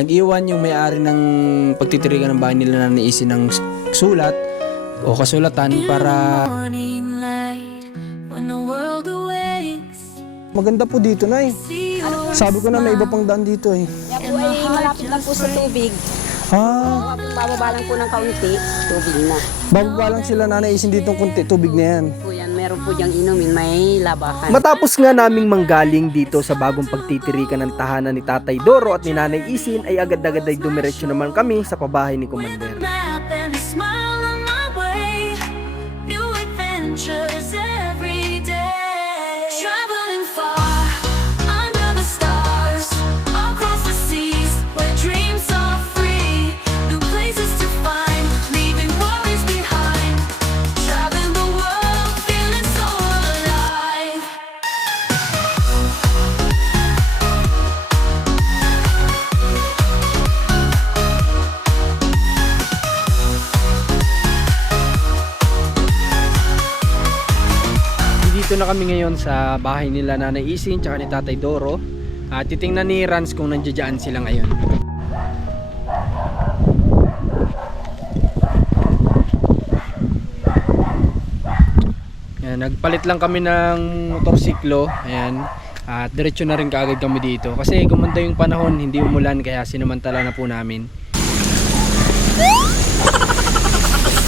Nag-iwan yung may-ari ng pagtitirikan ng bahay nila na naisin ng sulat o kasulatan para... Maganda po dito, Nay. Sabi ko na may iba pang daan dito eh. Yan po ay malapit lang po sa tubig. Ah, Bababa lang po ng kaunti, tubig na. bababa lang sila na naisin dito ng kunti, tubig na yan. Po yan, meron po diyang inumin, may labakan. Matapos nga naming manggaling dito sa bagong pagtitirikan ng tahanan ni Tatay Doro at ni Nanay Isin ay agad-agad ay dumiretso naman kami sa pabahay ni Commander. Dito na kami ngayon sa bahay nila Nanay Isin tsaka ni Tatay Doro. At titingnan ni Rans kung nandiyan sila ngayon. Ayan, nagpalit lang kami ng motorsiklo. Ayan. At diretso na rin kaagad kami dito. Kasi gumanda yung panahon, hindi umulan kaya sinamantala na po namin.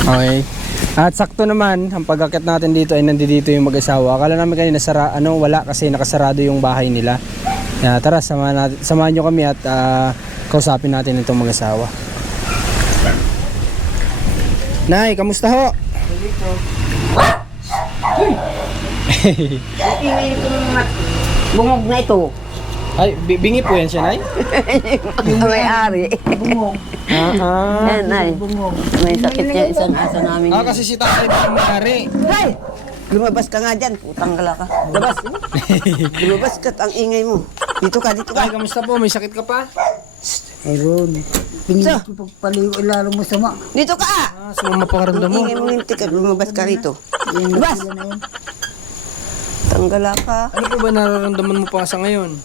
Okay. At sakto naman, ang pag-akit natin dito ay nandito yung mag-asawa. Akala namin kanina wala kasi nakasarado yung bahay nila. Tara, samahan nyo kami at kausapin natin itong mag-asawa. Nay, kamusta ho? Ingay itong bungog na ito. Ay, bingi po yan siya, Nay? May-ari. Bungog. Yan, ay. May sakit niya isang asa namin. Kasi si Tatay Doro may-ari. Hay! Lumabas ka nga dyan, putang gala ka. Labas. Lumabas ka, ang ingay mo. Dito ka, dito Ay, ka. kamusta po? May sakit ka pa? Ayun. Pinilit ko pagpaliw ilalo mo sama. Dito ka! Sumama pakaramdam Ang mo. ingay mo lintik ka, lumabas ka rito. Labas! Tanggala ka. Ano po ba nararamdaman mo pa sa ngayon?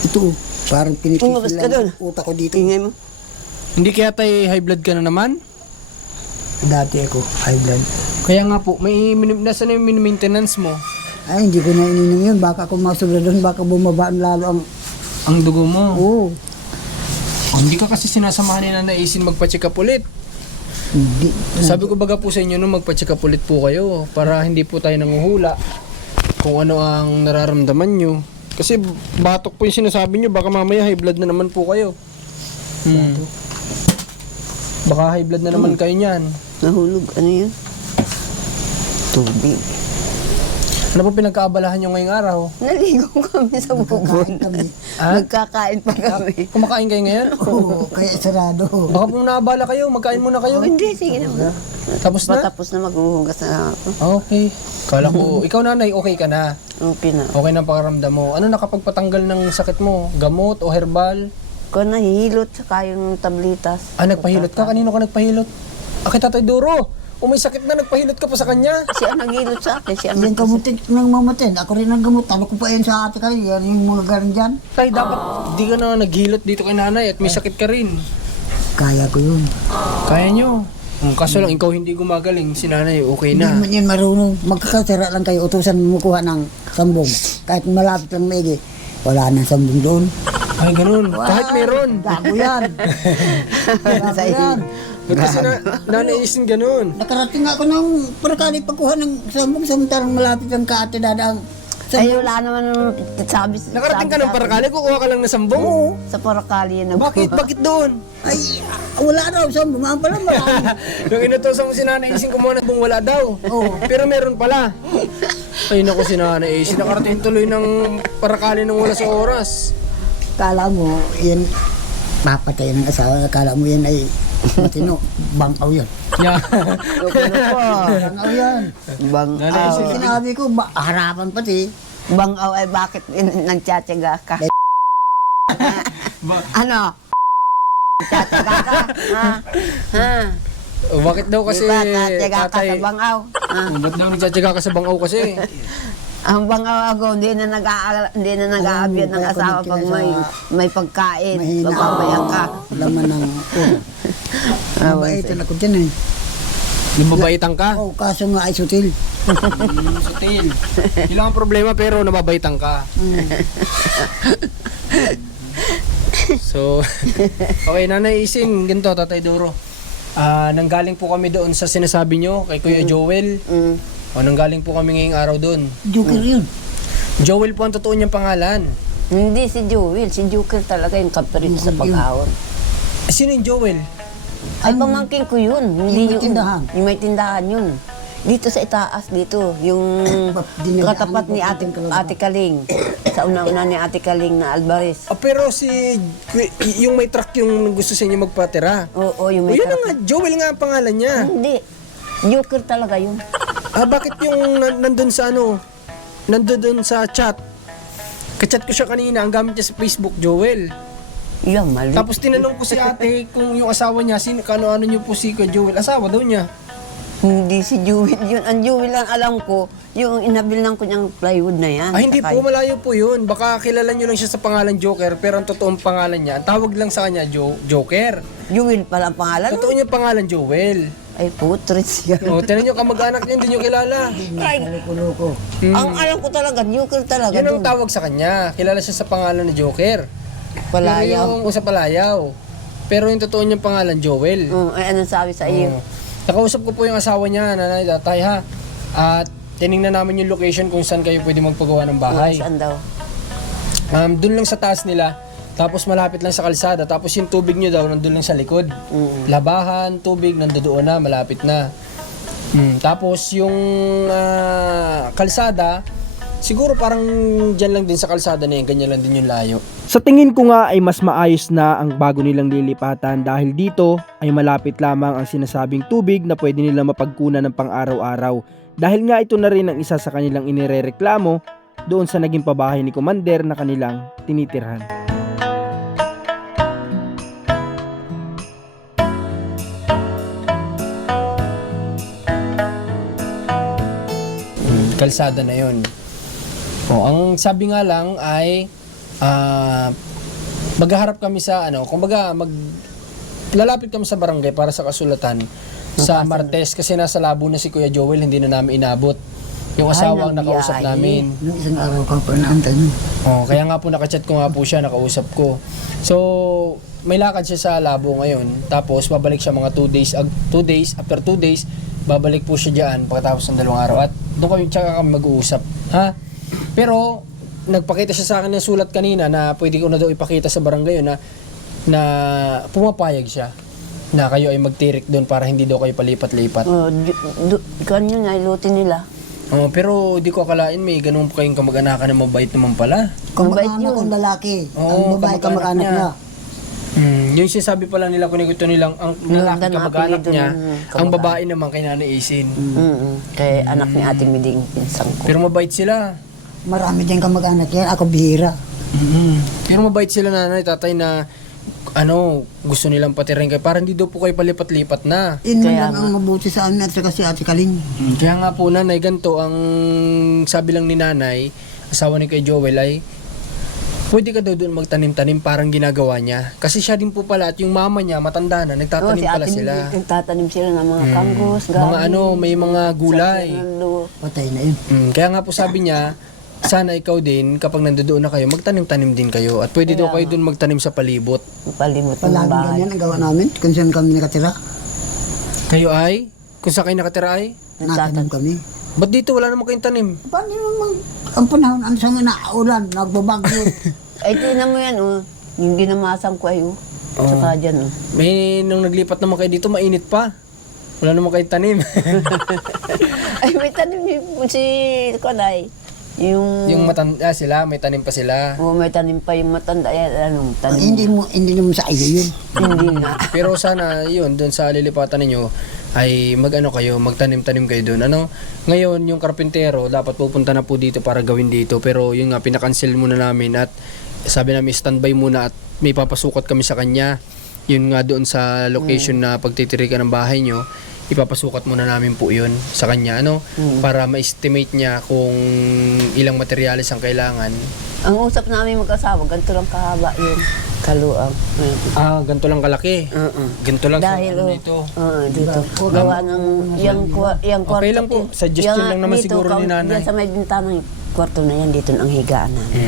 Ito, parang pinitit Lumabas ka doon. utak ko dito. Ingay mo. Hindi kaya tayo high blood ka na naman? Dati ako, high blood. Kaya nga po, nasa na yung maintenance mo? Ay, hindi ko na ininom yun. Baka kung masobra doon, baka bumabaan lalo ang... Ang dugo mo? Oo. Hindi ka kasi sinasamahan ni Nanay Isin magpa-check up ulit. Hindi. Sabi ko baga po sa inyo no, magpa-check up ulit po kayo para hindi po tayo nanguhula kung ano ang nararamdaman nyo. Kasi batok po yung sinasabi nyo, baka mamaya high blood na naman po kayo. Baka high blood na naman kayo niyan. Nahulog. Ano yun? Tubig. Ano po pinagkaabalahan nyo ngayong araw? Naligo kami sa bukod. Kami. Nagkakain pa kami. Kumakain kayo ngayon? Oo, kaya sarado. Baka po naabala kayo, magkain muna kayo. Hindi, sige na. Tapos na? Patapos na maghuhugas na ako. Okay. Kala ko, ikaw Nanay, okay ka na? Okay na. Okay na ang pakaramdam mo. Ano nakapagpatanggal ng sakit mo? Gamot o herbal? Kung nahihilot, saka yung tablitas. Nagpahilot ka? Kanino ka nagpahilot? Kay Tatay Doro. Kung may sakit na, nagpahilot ka pa sa kanya. Siya ang naghilot sa akin. Siya ang Yung gamutin ng mamatin. Ako rin ang gamot. Talo ko pa yun sa ate kanina. Yan yung mga galing dyan. Tay, dapat di ka na naghilot dito kay Nanay at may sakit ka rin. Kaya ko yun. Kaya nyo. Kaso lang, ikaw hindi gumagaling. Si Nanay, okay Hindi na. man yan marunong. Magkakasira lang kayo. Utusan mo kuha ng sambong. Kahit malapit lang maigi. Wala nang sambong doon. Ay, ganun. Kahit meron. Gago yan. Gago yan. Kasi Nanay Isin ganun. Nakarating ako ng parakali pagkuha ng sambong samantalang malapit lang ka ate dadang. Ay, wala naman sabi. Nakarating ka ng parakali, kukuha ka lang ng sambong? Oo. Sa Parakali yan. Bakit? Bakit doon? Ay, wala daw sambong. Ang pala marami. Nung inutosan mo si Nanay Isin, kumuha ng sambong, wala daw. Pero meron pala. Ay naku, si Nanay Isin, nakarating tuloy ng parakali ng wala sa oras. Kala mo, yan, papatay ng asawa. Kala mo yan ay matino. Bangkaw yan. Yeah. Bangkaw yan. Bangaw. Sinabi ko, harapan pati. Bangaw ay bakit nagtsatsaga ka? Ano? Nagtsatsaga ka? Ha? Bakit daw kasi Di ba, nagtsatsaga ka tatay? sa bangaw? Ha? Ba't daw nagtsatsaga ka sa bangaw kasi? Ang pangawago, hindi na nag-aabyan ng kaya asawa connect pag kaya may pagkain. mahina. Papabayang ka. Laman ng mabaitan ako dyan eh. Yung mabaitan ka? Oh, kaso nga ay sutil. Sutil. Ilang ang problema pero nababaitan ka. So, okay, Nanay Isin, ganito, Tatay Doro. Nanggaling po kami doon sa sinasabi nyo kay Kuya Joel. O, nanggaling po kami ngayong araw doon. Joker yun. Joel po ang totoo niyang pangalan. Hindi si Joel, si Joker talaga yung kapalit sa pag-ahon. Sino yung Joel? Ay, pamangkin ko yun. Hindi may tindahan? Yung may tindahan yun. Dito sa itaas, dito. Yung Dinadaan katapat mo ni pa itong kalabaw. Ate Kaling. Sa una-una ni Ate Kaling na Alvarez. Pero yung may truck yung gusto sa inyo magpatira. Oo, yung O may yun na truck. nga, Joel nga ang pangalan niya. Hindi. Joker talaga yun. Bakit yung nandun sa nandun sa chat? Kachat ko siya kanina, ang gamit niya sa Facebook, Joel. Yan, mali. Tapos tinanong ko si ate kung yung asawa niya, ano niyo po si Kuya Joel, asawa daw niya. Hindi si Joel yun. Ang Joel lang alam ko, yung inabilan ko niyang plywood na yan. Hindi Saka po, malayo po yun. Baka kilala niyo lang siya sa pangalan Joker, pero ang totoong pangalan niya, ang tawag lang sa kanya, Joker. Joel pala ang pangalan. Totoo niya pangalan, Joel. Ay, putres yan. O, tinan niyo, kamag-anak niya, hindi niyo kilala. Ay, Loko-loko. ang alam ko talaga, Joker talaga Yun ang dun. tawag sa kanya. Kilala siya sa pangalan ni Joker. Palayaw. Pero yung sa Palayaw. Pero yung totoo niyang pangalan, Joel. Ay, anong sabi sa iyo? Nakausap ko po yung asawa niya, Nanay Tatay ha. At tiningnan namin yung location kung saan kayo pwede magpagawa ng bahay. Saan daw? Doon lang sa taas nila. Tapos malapit lang sa kalsada. Tapos yung tubig nyo daw, nandun lang sa likod. Labahan, tubig, nandoon na, malapit na. Tapos yung kalsada, siguro parang dyan lang din sa kalsada na yun, ganyan lang din yung layo. Sa tingin ko nga ay mas maayos na ang bago nilang lilipatan dahil dito ay malapit lamang ang sinasabing tubig na pwede nilang mapagkunan ng pang-araw-araw. Dahil nga ito na rin ang isa sa kanilang inirereklamo doon sa naging pabahay ni Commander na kanilang tinitirhan. Kalsada na yun. Ang sabi nga lang ay maghaharap kami sa kumbaga lalapit kami sa barangay para sa kasulatan sa Martes kasi nasa labo na si Kuya Joel, hindi na namin inabot. Yung asawa ang nakausap namin. Nung isang araw ka pa naantay mo. Kaya nga po nakachat ko nga po siya, nakausap ko. So, may lakad siya sa labo ngayon. Tapos babalik siya mga 2 days. After 2 days, babalik po siya diyan pagkatapos ng 2 araw. At doon kami mag-uusap. Ha? Pero, nagpakita siya sa akin ng sulat kanina na pwede ko na daw ipakita sa barangay yun na pumapayag siya na kayo ay magtirik doon para hindi daw kayo palipat-lipat. Ganyan nga, ilutin nila. Pero di ko akalain may ganun po kayong kamag-anakan na mabait naman pala. Mabait Kamag-anak yun. kong lalaki. Oo, Ang babae kamag-anak niya. na. Yung sinasabi pala nila kung ito nilang ang lalaki Ganda na kamag-anak apelido niya, ng ang kamag-anak. babae naman kay Nanay Isin. Kay anak ni Ate Miding, pinsang ko. Pero mabait sila. Marami din kamag-anak yan. Ako bihira. Pero mabait sila Nanay, Tatay na gusto nilang patirin kayo. Para hindi daw po kayo palipat-lipat na. Yun Kaya lang ang mabuti sa amin at saka si Ate Kaling. Kaya nga po Nanay, ganito ang sabi lang ni Nanay, asawa ni kay Joel ay pwede ka daw doon magtanim-tanim parang ginagawa niya. Kasi siya din po pala at yung mama niya matanda na, nagtatanim si pala Ate sila. Miding, nagtatanim sila ng mga kanggos, Mga may mga gulay. Patay na yun. Kaya nga po sabi niya, sana ikaw din, kapag nandoon na kayo, magtanim-tanim din kayo. At pwede daw kayo doon magtanim sa palibot. Palimot ng Palaging bahay. ganyan ang gawa namin. Kung saan kami nakatira. Kayo ay, kung saan kayo nakatira ay, Natanim kami. ba't dito wala naman kayong tanim? Paano naman ang panahon? Ang sama na ulan, nagbabagyo. Ay, tinan mo yan, yung ginamasan ko ay, Tsaka dyan, Nung naglipat naman kayo dito, mainit pa. Wala naman kayong tanim. Ay, may tanim yung si Konay. Yung matanda sila, may tanim pa sila. May tanim pa yung matanda. Yan, tanim Hindi mo sa iyo yun. Hindi nga. Pero sana yun, doon sa lilipatan ninyo, ay magtanim-tanim kayo doon. Ngayon, yung karpintero, dapat pupunta na po dito para gawin dito. Pero yun nga, pinakancel muna namin at sabi namin, standby muna at may papasukat kami sa kanya. Yun nga doon sa location na pagtitirikan ng bahay nyo. ipapasukat muna namin po yun sa kanya, ano, para ma-estimate niya kung ilang materyales ang kailangan. Ang usap namin mag-asawa, ganito lang kahaba yun. Kaluang. Ganito lang kalaki. Ganito lang Dahil, sa dito. dito. Gawa ng, yung kwarto. Okay lang po. Suggestion lang naman dito, siguro ni nanay. Yan sa may bintanang kwarto na yan, dito ang higaan namin.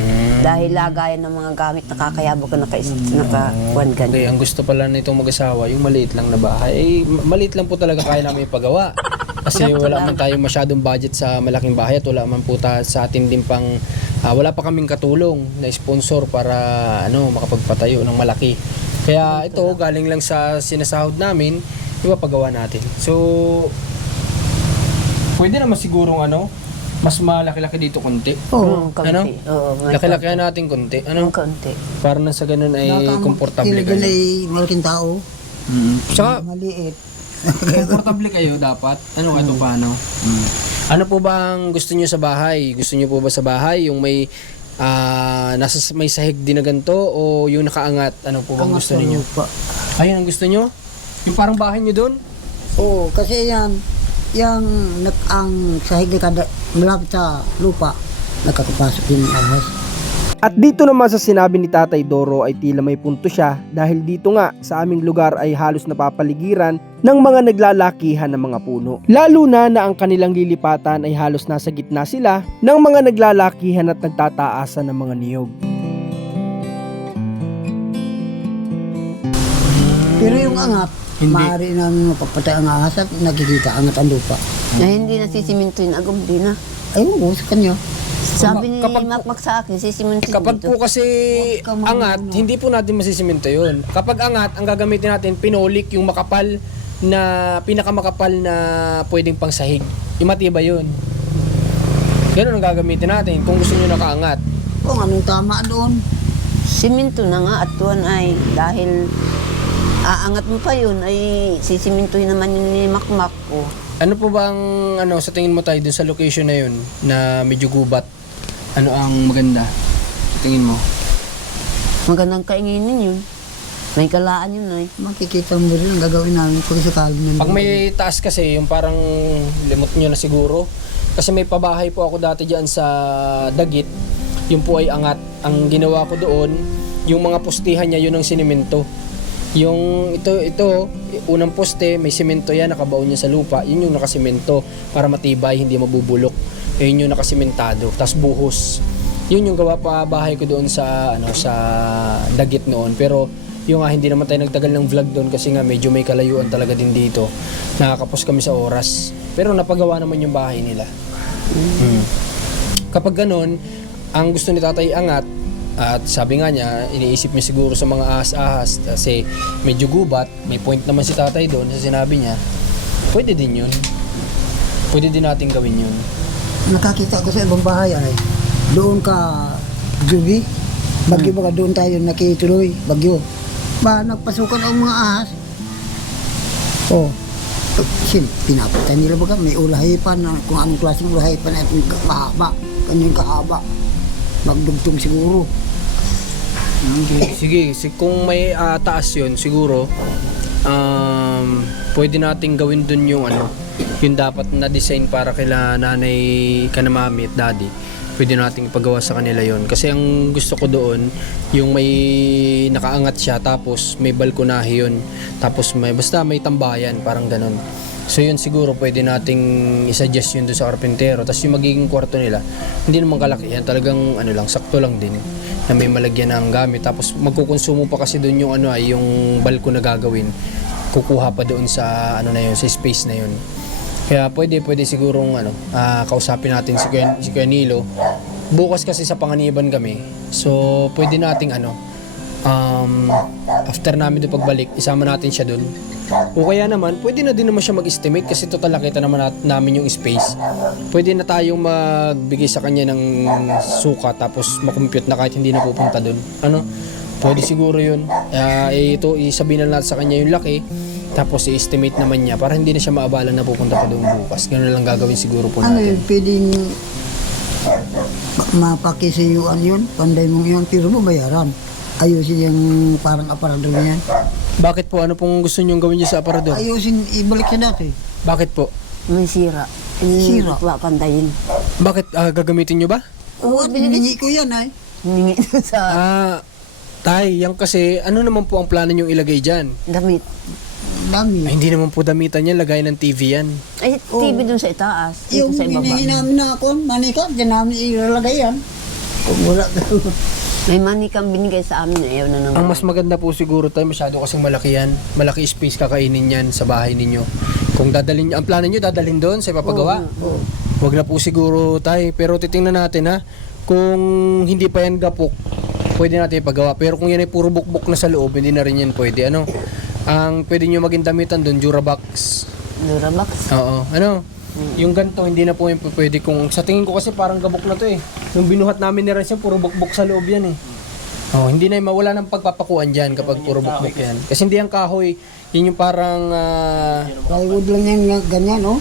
Dahil lagayan ng mga gamit, nakakayabog ka nakakuan Okay, ganyan. ang gusto pala nitong mag-asawa, yung maliit lang na bahay. Maliit lang po talaga kaya namin ipagawa. Kasi wala man tayong masyadong budget sa malaking bahay at wala man po sa atin din pang wala pa kaming katulong na sponsor para makapagpatayo ng malaki. Kaya ito galing lang sa sinasahod namin, ipapagawa natin. So pwede naman sigurong mas malaki-laki dito konti. Kaunti. Ano? Oo, may Laki-laki natin konti. kaunti. Para na sa ganun ay komportable Sila kayo. ay malaking tao. Tsaka Maliit. komportable kayo dapat. Ano ito paano? Ano po ba ang gusto niyo sa bahay? Gusto niyo po ba sa bahay yung may may sahig din na ganito o yung nakaangat? Ano po bang gusto niyo? Ayun ang gusto niyo? Yung parang bahay niyo doon? Oo, kasi ang sahig na kada malapit sa lupa, nakakapasok yung ahas. At dito naman sa sinabi ni Tatay Doro ay tila may punto siya dahil dito nga sa aming lugar ay halos napapaligiran ng mga naglalakihan ng mga puno. Lalo na ang kanilang lilipatan ay halos nasa gitna sila ng mga naglalakihan at nagtataasan ng mga niyog. Pero yung angat, Hindi. maaari nang mapapatay ang ahas at nakikita angat ang lupa. Na hindi na sisiminto yun, agam di na. Ay, oo, sa kanya. Sabi ni Kapag- Makmak sa akin, sisiminto Kapag po kasi angat, hindi po natin masisiminto yun. Kapag angat, ang gagamitin natin, pinolik yung makapal na, pinakamakapal na pwedeng pang sahig. Yung matibay yun. Ganun ang gagamitin natin kung gusto nyo nakaangat. Kung anong tama doon. Siminto na nga at tuwan ay dahil aangat mo pa yun ay sisimintuhin naman yun ni Makmak ko. Ano po bang sa tingin mo tayo dun sa location na yun na medyo gubat? Ano ang maganda? Tingin mo? Magandang kainginin yun. May kalaan yun ay. Makikita mo rin ang gagawin namin pag sakali nandun. Pag may taas kasi, yung parang limot nyo na siguro. Kasi may pabahay po ako dati dyan sa Dagit. Yung po ay angat. Ang ginawa ko doon, yung mga postihan niya, yun ang sinimento. Yung ito, unang poste, may simento yan, nakabaon niya sa lupa. Yun yung nakasimento para matibay, hindi mabubulok. Yun yung nakasimentado. Tapos buhos. Yun yung gawa pa bahay ko doon sa sa Dagit noon. Pero yung hindi naman tayo nagtagal ng vlog doon kasi nga medyo may kalayuan talaga din dito. Nakakapos kami sa oras. Pero napagawa naman yung bahay nila. Kapag ganun, ang gusto ni tatay angat, at sabi nga niya, iniisip niya siguro sa mga ahas-ahas kasi medyo gubat, may point naman si tatay doon sa sinabi niya, pwede din yun. Pwede din natin gawin yun. Nakakita ko sa ibang bahay ay doon ka Juby, bagyo ba doon tayo nakituloy, bagyo. Ba, nagpasukan ang mga ahas. Oh, pinapatay nila baga, may ulahipan, kung anong klaseng ulahipan at kahaba, kanyang kahaba. Magdugtong siguro. Sige, kung may taas yun, siguro, pwede nating gawin dun yung yung dapat na design para kila nanay ka na mami at daddy. Pwede nating ipagawa sa kanila yon. Kasi ang gusto ko doon, yung may nakaangat siya, tapos may balkonahe yun. Tapos basta may tambayan, parang ganun. So yun siguro pwede nating i-suggest yun doon sa karpintero. Tapos yung magiging kwarto nila, hindi naman kalaki yan. Talagang lang, sakto lang din na may malagyan ng gamit. Tapos magkukonsumo pa kasi doon yung yung balko na gagawin. Kukuha pa doon sa sa space na yun. Kaya pwede sigurong kausapin natin si Kuya Nilo. Bukas kasi sa Panganiban kami. So pwede nating after namin doon pagbalik, isama natin siya doon. O kaya naman, pwede na din naman siya mag-estimate kasi total nakita naman namin yung space. Pwede na tayong magbigay sa kanya ng suka tapos makompute na kahit hindi na pupunta doon. Pwede siguro yun. Ito, isabihin na natin sa kanya yung laki tapos i-estimate naman niya para hindi na siya maabala na pupunta pa doon bukas. Ganun lang gagawin siguro po Ano natin. yun, pwedeng mapakisayuan yun, panday mong yun, pero mo bayaran. Ayusin yung parang aparador niyan. Bakit po? Ano pong gusto niyong gawin niyo sa aparador? Ayusin, ibalik siya dati. Bakit po? May sira. Sira? Wala pantayin. Bakit gagamitin nyo ba? Oo, biningi ko yan ay. Hiningi sa Tay, yan kasi, ano naman po ang plano nyo ilagay dyan? damit. Dami. Ay, hindi naman po damitan yan, lagay ng TV yan. Ay, TV dun sa itaas. Dito Yung sa ibaba. hinihingi namin na ako, manika, dyan namin ilalagay yan. Kung wala May manikang binigay sa amin. Ayaw na naman. Ang mas maganda po siguro tayo, masyado kasing malaki yan. Malaki space kakainin yan sa bahay ninyo. Kung dadalhin nyo, ang plano nyo, dadalhin doon sa ipapagawa. Huwag na po siguro tayo, pero titingnan natin ha. Kung hindi pa yan gapok, pwede natin ipagawa. Pero kung yan ay puro bukbok na sa loob, hindi na rin yan pwede. Ano? Ang pwede nyo maging damitan doon, Durabox. Durabox. Oo. Ano? Yung ganito, hindi na po yung pwede. Kung sa tingin ko kasi parang gabok na to eh. Nung binuhat namin ni Ransom, puro bukbok sa loob yan eh. Oh, hindi na mawala ng pagpapakuan dyan kapag puro bukbok yan. Kasi hindi ang kahoy, yun yung parang plywood lang yan, ganyan, oh.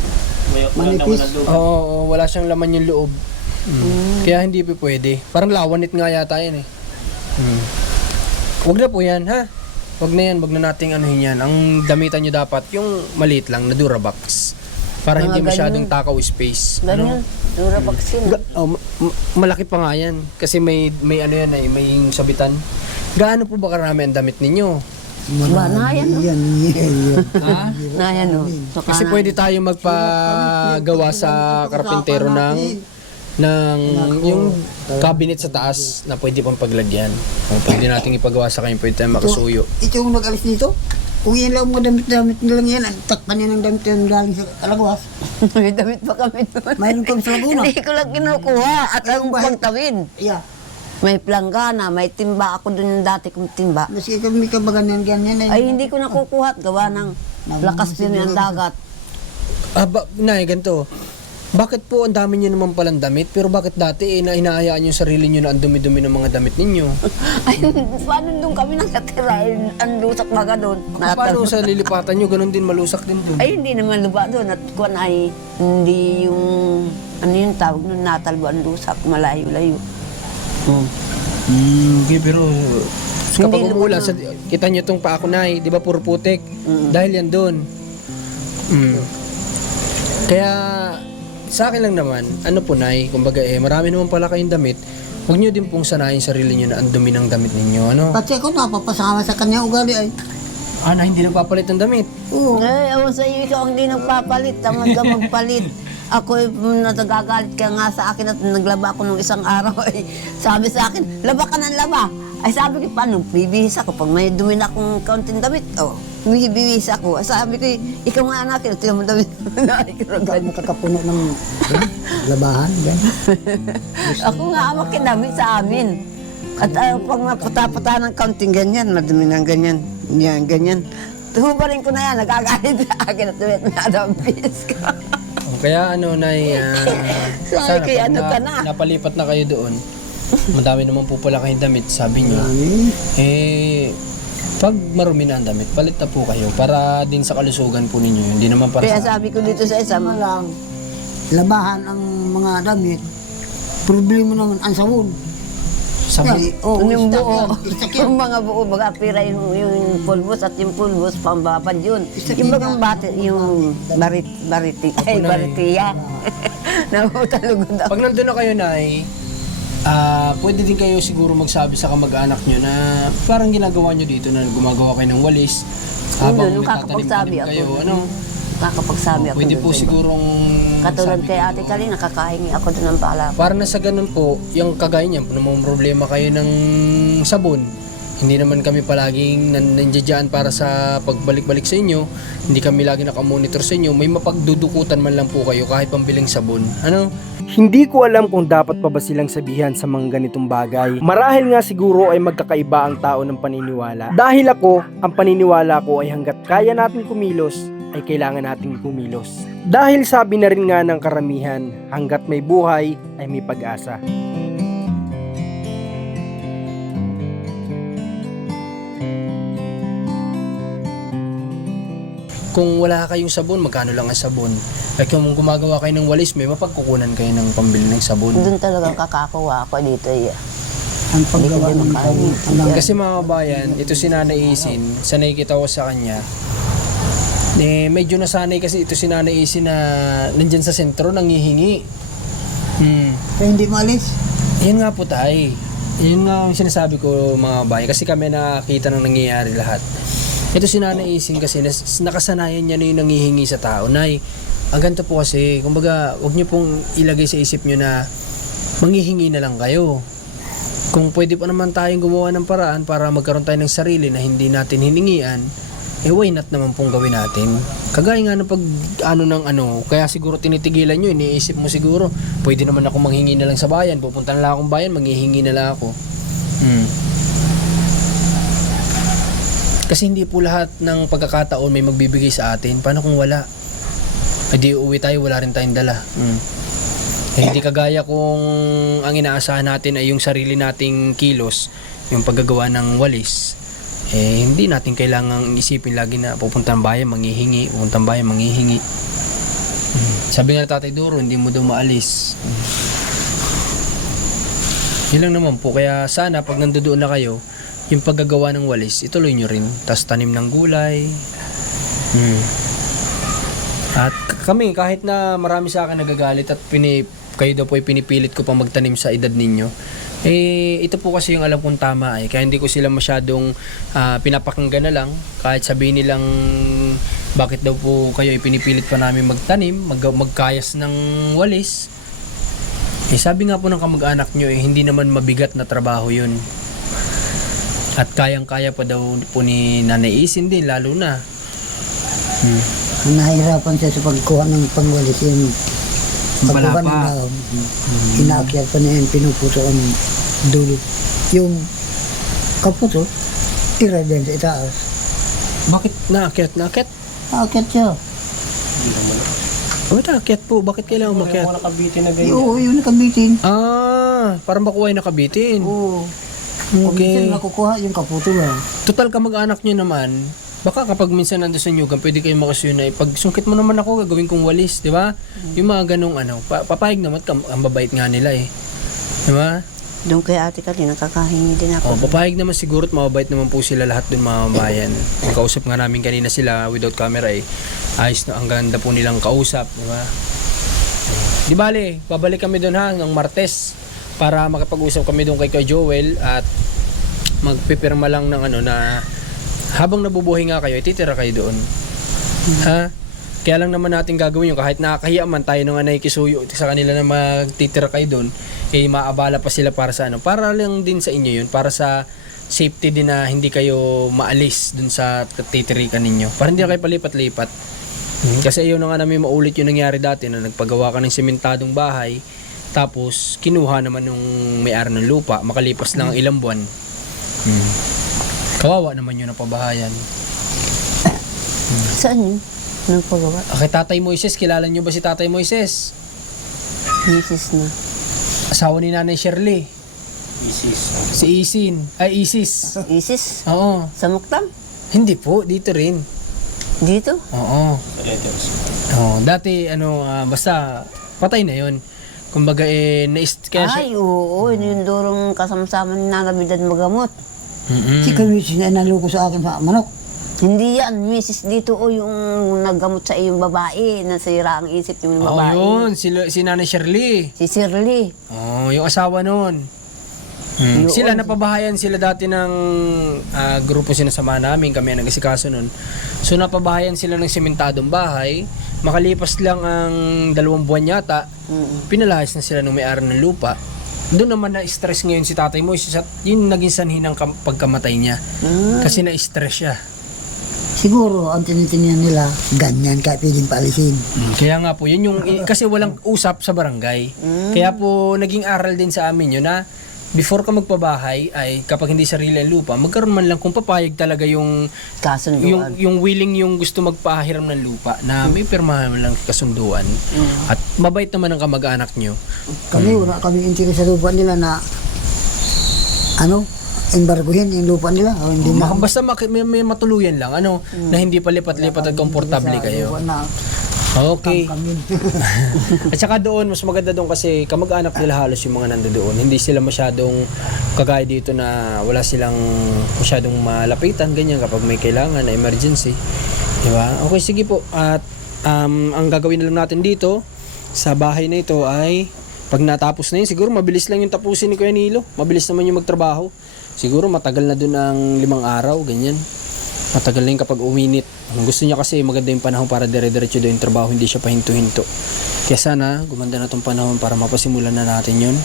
Manipis. oo, wala siyang laman yung loob. Kaya hindi pa pwede. Parang lawanit nga yata yan eh. Huwag na po yan, ha? Huwag na yan, huwag na nating anuhin yan. Ang damitan nyo dapat yung maliit lang na Durabox. Para Mga hindi masyadong ganyan. takaw space. Ganyan. Durabox yun. Malaki pa nga yan. Kasi may ano yan eh, may sabitan. Gaano po ba karami ang damit ninyo? Ba, nayan, no? Yan. Ha? Nayan, no? So, Kasi pwede tayo magpagawa sa karpintero ng yung cabinet sa taas na pwede pang paglagyan. Kung pwede nating ipagawa sa kanya, pwede tayong makasuyo. Ito yung nag-alis dito. Kung yan lang mga damit-damit nilang yan, ang takpan niya ng damit yung galing sa Alaguas. May damit pa kami doon. Mayroon kami sa Laguna. Hindi ko lang kinukuha at ang pagtawid. Yeah. May planggana, may timba. Ako doon yung dati kong timba. Maski kami kabagan ganyan Ay, hindi ko nakukuha at gawa ng lakas din yung dagat. Ganito. Bakit po ang dami nyo naman palang damit? Pero bakit dati na inaayaan yung sarili nyo na ang dumi-dumi ng mga damit ninyo? Ay, paano doon kami nakatira? Ang lusak baga doon. Paano sa lilipatan nyo? Ganon din, malusak din doon. Ay, hindi naman luba doon. At kuwan ay hindi yung, ano yung tawag nun, natalbo ang lusak, malayo-layo. Okay, pero kapag Hindi umulan, lupa kita nyo itong paako na di ba puro putik? Dahil yan doon. Kaya sa akin lang naman, ano po nay, kumbaga marami naman pala kayong damit. Huwag nyo din pong sanayin sarili nyo na ang dumi ng damit ninyo, ano? Pati ako napapasama sa kanya ugali ay. Na hindi nagpapalit ng damit. Oo. Ay, awan sa iyo, ikaw ang hindi nagpapalit. Tamad ka magpalit. Ako, natagagalit ka nga sa akin at naglaba ako nung isang araw. Ay, sabi sa akin, laba ka ng laba. Ay, sabi ko, paano? Bibihis ako. Pag may dumi na akong kaunting damit, bibihis ako. Ay, sabi ko, ikaw nga anak, tingnan mo damit. Bakit makakapuno ng labahan? Ako nga ang makinamit sa amin. At pag napata-pata ng kaunting ganyan, madumi ng ganyan. Yan, ganyan. Tuhubarin ko na yan, nagagalit sa akin at tuwit na adabis ka. Kaya ano, nay, Sabi ko, ano ka na? Napalipat na kayo doon. Madami naman po pala kayong damit, sabi nyo. Pag marumi na ang damit, palit na po kayo para din sa kalusugan po ninyo. Hindi naman para Kaya sa... sabi ko dito sa isa, Sama lang, labahan ang mga damit. Problema naman ang sabon. Sabi, yung stock buo, yan, stock yan. yung mga buo, mga pira yung pulbos at yung pulbos, pambabad yun. Stock Yung yan. bagang bati, yung baritiya. Nahutalugod ako. pag nandun na kayo, nay, pwede din kayo siguro magsabi sa kamag-anak nyo na parang ginagawa nyo dito na gumagawa kayo ng walis. Habang Nung kakapagsabi nagtatanim-tanim ako. kayo, ano? Kakapagsabi ako. Pwede doon po sa iba. sigurong... Katulad sabi kay nyo, Ate Kali, nakakahingi ako doon ng pala. para na sa ganun po, yung kagaya niyan, kung namang problema kayo ng sabon, hindi naman kami palaging nandiyan para sa pagbalik-balik sa inyo, hindi kami lagi nakamonitor sa inyo, may mapagdudukutan man lang po kayo kahit pambiling sabon. Ano? Hindi ko alam kung dapat pa ba silang sabihan sa mga ganitong bagay. Marahil nga siguro ay magkakaiba ang tao ng paniniwala. Dahil ako, ang paniniwala ko ay hanggat kaya natin kumilos, ay kailangan nating kumilos. Dahil sabi na rin nga ng karamihan, hanggat may buhay ay may pag-asa. Kung wala kayong sabon, magkano lang ang sabon? At kung gumagawa kayo ng walis, may mapagkukunan kayo ng pambili ng sabon. Doon talagang kakakuha ako dito. Ang paggawa ng Kasi mga kabayan, ito si Nanay Isin, sanay kita ko sa kanya. Medyo nasanay kasi ito si Nanay Isi na nandyan sa sentro nangihingi. Kaya hindi maalis. Yan nga po tay. Yun nga ang sinasabi ko mga bahay. Kasi kami nakakita ng nangyayari lahat. Ito si Nanay Ising kasi nakasanayan niya na yung nangihingi sa tao. Nay, ang ganito po kasi, kumbaga, huwag niyo pong ilagay sa isip niyo na manghihingi na lang kayo. Kung pwede pa naman tayong gumawa ng paraan para magkaroon tayo ng sarili na hindi natin hiningian, why not naman pong gawin natin? Kagaya nga ng kaya siguro tinitigilan nyo, iniisip mo siguro, pwede naman ako manghingi na lang sa bayan, pupunta na lang akong bayan, manghihingi na lang ako. Kasi hindi po lahat ng pagkakataon may magbibigay sa atin. Paano kung wala? Di uwi tayo, wala rin tayong dala. Hindi kagaya kung ang inaasahan natin ay yung sarili nating kilos, yung paggagawa ng walis. Hindi natin kailangang isipin lagi na pupunta ng bayan, manghihingi, pupunta ng bayan, manghihingi. Sabi nga Tatay Duro, hindi mo daw maalis. Yun lang naman po. Kaya sana pag nandoon na kayo, yung paggagawa ng walis, ituloy nyo rin. Tapos tanim ng gulay. At kami, kahit na marami sa akin nagagalit at kayo daw po ay pinipilit ko pang magtanim sa edad ninyo, ito po kasi yung alam kong tama kaya hindi ko sila masyadong pinapakinggan na lang kahit sabihin nilang bakit daw po kayo ay pinipilit pa namin magtanim, magkayas ng walis. Sabi nga po ng kamag-anak nyo hindi naman mabigat na trabaho yun at kayang-kaya pa daw po ni Nanay Isin din lalo na. Nahihirapan siya sa pagkuha ng pangwalis yung pagkuha ng dahon. Inaakyat pa niya yung pinupuso ang dulo. Yung kapuso, tira din sa itaas. Bakit naakyat? Aakyat siya. Bakit naakyat po? Bakit kailangan umakyat? Oo, yung nakabitin. Parang bakuha yung nakabitin. Oo. Okay. Minsan nakukuha yung kapuso lang. Total kamag-anak nyo naman, baka kapag minsan nandun sa Nyugan, pwede kayong makasuyo na pag sungkit mo naman ako, gagawin kong walis, di ba? Yung mga ganong papayag naman, ang babait nga nila di ba? Doon kay ate kanina, kakahingi din ako. Papayag naman siguro at mababait naman po sila lahat dun mga bayan. Kausap nga namin kanina sila without camera ayos na, ang ganda po nilang kausap, di ba? Di bale, babalik kami dun ng Martes para makapag-usap kami dun kay Joel at magpipirma lang ng na habang nabubuhay nga kayo, ititira kayo doon. Kaya lang naman natin gagawin yun. Kahit nakakahiya man tayo nung nakikisuyo sa kanila na magtitira kayo doon, maabala pa sila para sa Para lang din sa inyo yun. Para sa safety din na hindi kayo maalis doon sa titirikan ninyo. Para hindi na kayo palipat-lipat. Kasi ayaw na nga namin maulit yung nangyari dati na nagpagawa ka ng sementadong bahay, tapos kinuha naman yung may-ari ng lupa, makalipas lang ang ilang buwan. Kawawa naman yun ang pabahayan. Saan yun? Anong pagawa? Kay Tatay Moises, kilala nyo ba si Tatay Moises? Misis na. Asawa ni Nanay Shirley. Si Isin. Ay, Isis. Isis? Oo. Sa Muktam? Hindi po, dito rin. Dito? Oo. Dati, basta, patay na yun. Kumbaga, Ay, oo. Yung durong kasama-sama ni Nanabidad magamot. Si Kamisis na naluko sa akin sa manok. Hindi yan, misis dito yung naggamot sa iyong babae, nasira ang isip yung babae. yun. Si Nanay Shirley. Si Shirley. Yung asawa nun. Sila napabahayan sila dati ng grupo sinasama namin, kami ang nag-asikaso nun. So napabahayan sila ng sementadong bahay. Makalipas lang ang 2 buwan yata, pinalayas na sila ng may-ari ng lupa. Doon naman na-stress ngayon si Tatay Moises at yun naging sanhi ng pagkamatay niya. Kasi na-stress siya. Siguro, ang tinitingnan nila, ganyan kaya pwedeng paalisin. Kaya nga po, yun yung, kasi walang usap sa barangay. Kaya po, naging aral din sa amin yun na before ka magpabahay, ay kapag hindi sarili ang lupa, magkaroon man lang kung papayag talaga yung kasunduan. Yung willing yung gusto magpahiram ng lupa na may pirmahan lang kasunduan. At mabait naman ang kamag-anak nyo. Kami, wala kaming interes sa lupa nila na embargohin yung lupa nila. O, hindi na. Basta may matuluyan lang, na hindi pa lipat-lipat at komportable kayo. Okay. At saka doon, mas maganda doon kasi kamag-anak nila halos yung mga nandoon. Hindi sila masyadong kagaya dito na wala silang masyadong malapitan, ganyan kapag may kailangan na emergency. Diba? Okay, sige po. At ang gagawin na lang natin dito sa bahay na ito ay pag natapos na yun, siguro mabilis lang yung tapusin ni Kuya Nilo. Mabilis naman yung magtrabaho. Siguro matagal na dun ang 5 araw, ganyan. Matagal na yun kapag uminit. Ang gusto niya kasi maganda yung panahon para dire-diretso doon yung trabaho, hindi siya pahinto-hinto. Kaya sana gumanda na tong panahon para mapasimulan na natin yun.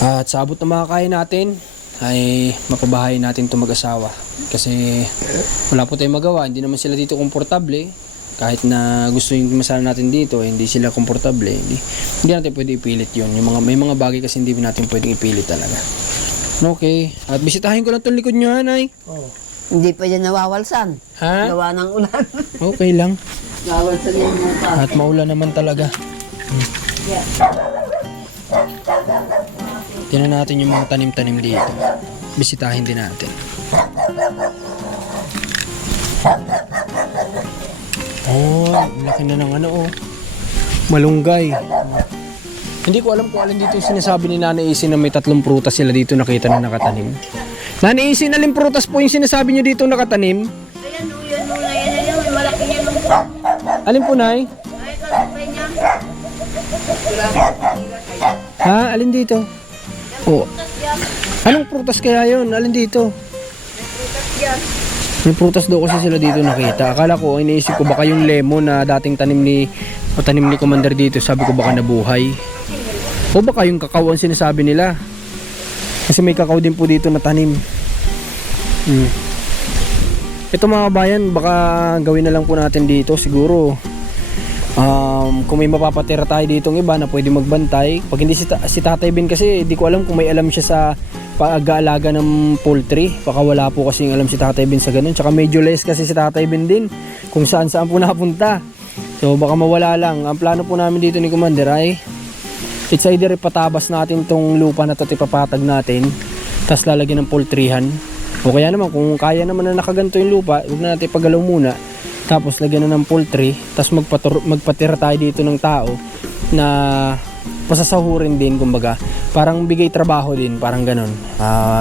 At sa abot na makakaya natin ay mapabahay natin itong mag-asawa. Kasi wala po tayong magawa, hindi naman sila dito komportable. Kahit na gusto yung masala natin dito, hindi sila komportable. Hindi natin pwede ipilit yun. May mga bagay kasi hindi natin pwedeng ipilit talaga. Okay. At bisitahin ko lang itong likod nyo, Hanay. Hindi pa yan nawawalsan. Ha? Gawa ng ulan. Okay lang. Nawawalsan yung mukha. At maulan naman talaga. Tingnan natin yung mga tanim-tanim dito. Bisitahin din natin. Oh, laki na ng malunggay. Hindi ko alam kung alin dito yung sinasabi ni Nanay Isi na may 3 prutas sila dito nakita na nakatanim. Nanay Isi, alin prutas po yung sinasabi nyo dito nakatanim? Ayan o, yan. Malaki yan o. Alin po, Nay? Ay, kalapay niya. Ha? Alin dito? Oh. Anong prutas kaya yun? Alin dito? May prutas daw kasi sila dito nakita. Akala ko, iniisip ko baka yung lemon na dating tanim ni Commander dito, sabi ko baka nabuhay. O baka yung kakao ang sinasabi nila. Kasi may kakao din po dito na tanim. Ito mga bayan, baka gawin na lang po natin dito siguro. Kung may mapapatira tayo dito ng iba na pwede magbantay. Pag hindi si Tatay Ben kasi, di ko alam kung may alam siya sa pag-aalaga ng poultry. Baka wala po kasi alam si Tatay Ben sa ganun. Tsaka medyo less kasi si Tatay Ben din kung saan po napunta. So baka mawala lang. Ang plano po namin dito ni Commander ay it's either ipatabas natin tong lupa na ito, ipapatag natin, tapos lalagyan ng poultryhan. O kaya naman kung kaya naman na nakaganto yung lupa, huwag na natin pagalaw muna, tapos lagyan na ng poultry, tapos magpatira tayo dito ng tao na pasasahurin din, kumbaga parang bigay trabaho din, parang ganun.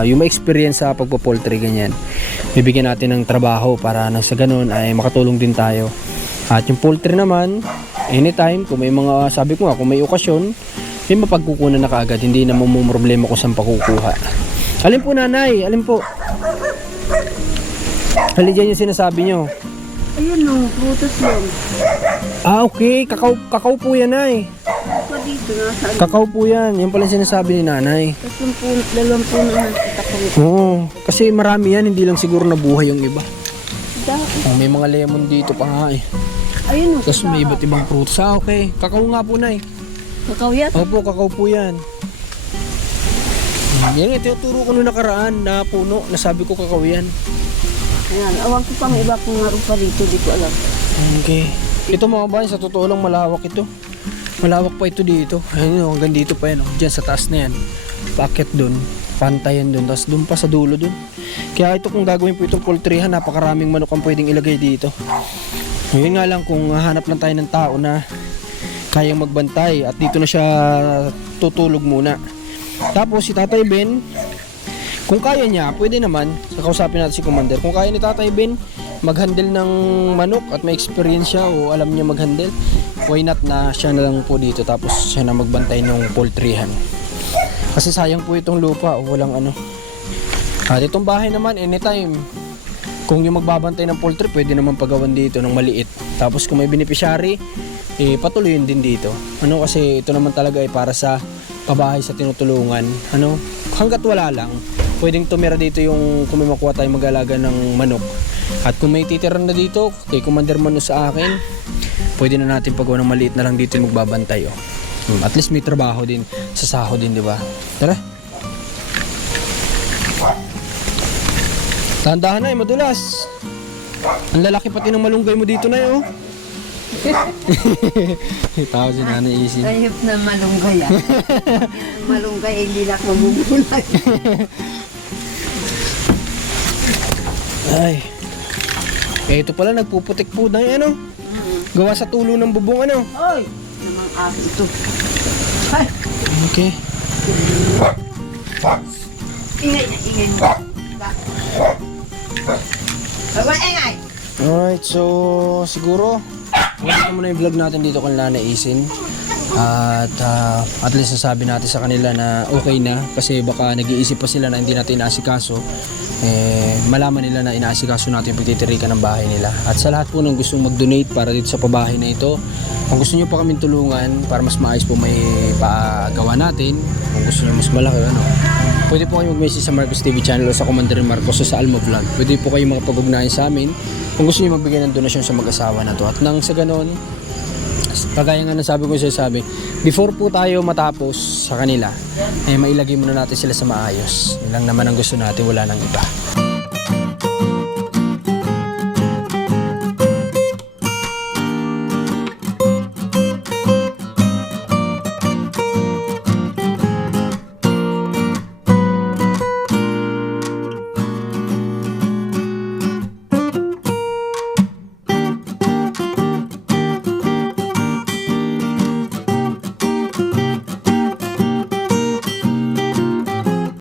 Yung may experience sa pagpo-poultry, ganyan, bibigyan natin ng trabaho para nang sa ganun ay makatulong din tayo. At yung poultry naman, anytime kung may mga, sabi ko nga, kung may okasyon, may mapagkukunan na kaagad, hindi na problema kung saan pakukuha. Alin po, Nanay? Alin po? Alin dyan yung sinasabi nyo? Ayun o, prutas yun. Okay, kakao po yan, Nay. Ito dito, nasa Kakao po yan, yan pala yung sinasabi ni Nanay. 2 na nakita ko. Oo, kasi marami yan, hindi lang siguro nabuhay yung iba. Dahil. May mga lemon dito pa nga eh. Ayun o, Tapos may iba't ibang prutas. Okay, kakao nga po, Nay. kakao yan. Opo, kakao po yan. Yan, tinuturo ko nung nakaraan na puno, nasabi ko kakao yan. Ayan, awan ko pang iba kung naroon pa dito, di ko alam. Okay. Ito mga bayan, sa totoo lang malawak ito. Malawak pa ito dito. Ayun, hanggang dito pa yan. Diyan sa taas na yan. Paakyat dun. Pantayan dun. Tapos dun pa sa dulo dun. Kaya ito kung gagawin po itong poultryhan, napakaraming manok ang pwedeng ilagay dito. Ngayon nga lang kung hanap lang tayo ng tao na kayang magbantay at dito na siya tutulog muna. Tapos si Tatay Ben, kung kaya niya, pwede naman, kakausapin natin si Commander, kung kaya ni Tatay Ben mag-handle ng manok at may experience siya o alam niya mag-handle, why not na siya na lang po dito tapos siya na magbantay ng poultryhan. Kasi sayang po itong lupa o walang ano. At itong bahay naman, anytime, kung yung magbabantay ng poultry, pwede naman pagawan dito ng maliit. Tapos kung may beneficiary, patuloyin din dito. Ano kasi ito naman talaga ay para sa pabahay sa tinutulungan. Ano, hanggat wala lang, pwedeng tumira dito yung kung may makuha tayo mag-alaga ng manok. At kung may titira na dito, kay Commander Mano sa akin, pwede na natin pagawa ng maliit na lang dito yung magbabantay. Oh. At least may trabaho din, sa sahod din, di ba? Tara. Tandahan na, madulas. Ang lalaki pati ng malunggay mo dito na yun. Tao si Nanay Isi. Ayop na malunggay ah. Malunggay, hindi na ako mabubulay. Ay. Ito pala, nagpuputik po na yung ano. Gawa sa tulo ng bubong ano. Hoy! Namang aso ito. Ay! Okay. Ingay na, ingay mo. Baba, ingay! Alright, so siguro wala muna yung vlog natin dito kung nanaisin. At at least nasabi natin sa kanila na okay na, kasi baka nag-iisip pa sila na hindi natin inaasikaso. Malaman nila na inaasikaso natin yung pagtitirikan ng bahay nila. At sa lahat po ng gustong mag-donate para dito sa pabahay na ito, kung gusto nyo pa kaming tulungan para mas maayos po may pagawa natin, kung gusto nyo mas malaki, pwede po kayo mag-message sa Marcos TV channel o sa Commander Marcos o sa Alma Vlog. Pwede po kayo makapag-ugnayan sa amin kung gusto nyo magbigay ng donasyon sa mag-asawa na to. At nang sa ganon, kagaya nga nasabi ko before po tayo matapos sa kanila, mailagay muna natin sila sa maayos. Yun lang naman ang gusto natin, wala nang iba.